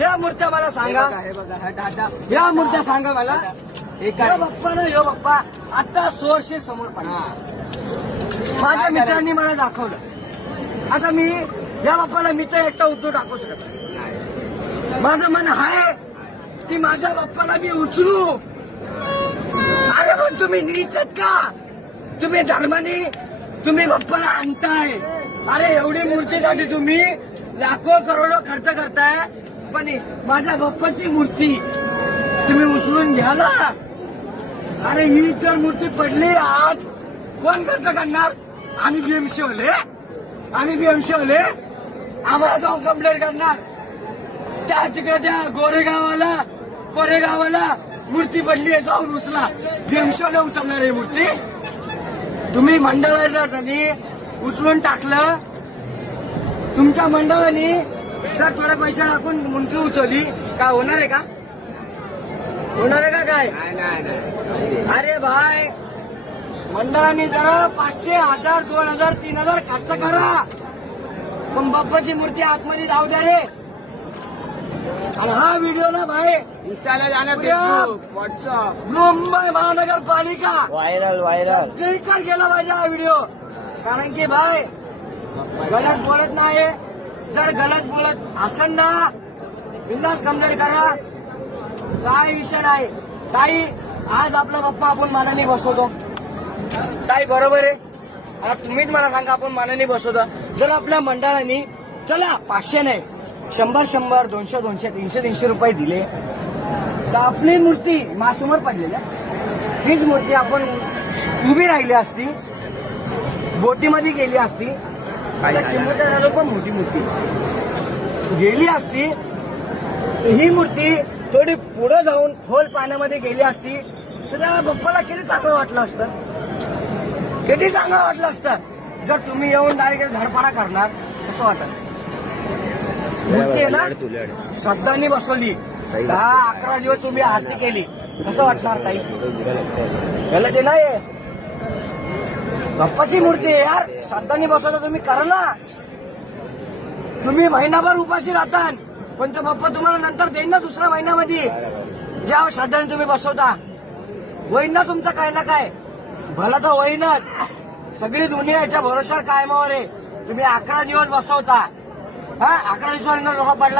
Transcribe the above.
या मूर्त्या मला सांगा, हे बघा हा दादा या मूर्त्या सांगा मला. हे यो काय बाप्पा ना, यो बाप्पा आता सोरशे समोर पडला. हा माझ्या मित्रांनी मला दाखवलं. आता मी या बाप्पाला मी तर एकटा उचलून टाकू शकत नाही. माझं मन आहे की माझ्या बाप्पाला मी उचलू. अरे पण तुम्ही नीचत का? तुम्ही धर्माने तुम्ही बाप्पाला आणताय. अरे एवढी मूर्तीसाठी तुम्ही लाखो करोडो खर्च करताय, पण माझ्या बाप्पाची मूर्ती तुम्ही उचलून घ्याला. अरे ही जर मूर्ती पडली आज कोण खर्च करणार? आम्ही बीएमसी वाले, आम्ही बीएमसी वाले आम्हाला जाऊन कंप्लेंट करणार. त्या तिकडे त्या कोरेगावाला मूर्ती पडली आहे, जाऊन उचला. बीएमसी वाले उचलणार आहे मूर्ती. तुम्ही मंडळाला त्यांनी उचलून टाकलं. तुमच्या मंडळाने जर थोडे पैसे टाकून मूर्ती उचलली काय होणार आहे का? होणार आहे का काय? नाही अरे भाई, मंडळाने जरा 500, 1000, 2000, 3000 खर्च करा, पण बाप्पाची मूर्ती आतमध्ये जाऊ द्या रे. आणि हा व्हिडिओ ना भाई इंस्टाला जाणार, फेसबुक, व्हॉट्सअप, मुंबई महानगरपालिका व्हायरल सगळीकडे गेला पाहिजे हा व्हिडिओ. कारण की भाई गलत बोलत नाही. जर गलत बोलत असेल ना बिंदास कंप्लेंट करा, काय विषय नाही. ताई आज आपला बाप्पा आपण मानाने बसवतो. ताई बरोबर आहे. आता तुम्हीच मला सांगा, आपण मानाने बसवतो. जर आपल्या मंडळाने चला 500 नाही 100, 200, 300 रुपये दिले तर आपली मूर्ती माझ्यासमोर पडलेली आहे. हीच मूर्ती आपण उभी राहिली असती, बोटीमध्ये गेली असती, चिमूटला झालो पण मोठी मूर्ती गेली असती. ही मूर्ती थोडी पुढे जाऊन खोल पाण्यामध्ये गेली असती तर त्या बाप्पाला किती चांगलं वाटलं असतं, किती चांगलं वाटलं असतं. जर तुम्ही येऊन डायरेक्ट धडपडा करणार कसं वाटत? मूर्ती आहे ना श्रद्धांनी बसवली, 10-11 दिवस तुम्ही आरती केली, कसं वाटणार ताई? गलत आहे नाही. बाप्पाची मूर्ती आहे यार, श्रद्धांनी बसवलं तुम्ही करा ना. तुम्ही महिनाभर उपाशी राहता, पण तो बाप्पा तुम्हाला नंतर देईन ना दुसऱ्या महिन्यामध्ये. ज्या श्रद्धाने तुम्ही बसवता होईन ना तुमचं काय ना काय, भला तर होईनच. सगळी दुनिया याच्या भरोशावर कायमावर आहे. तुम्ही 11 दिवस बसवता, 11 दिवसानंतर लोक पडला.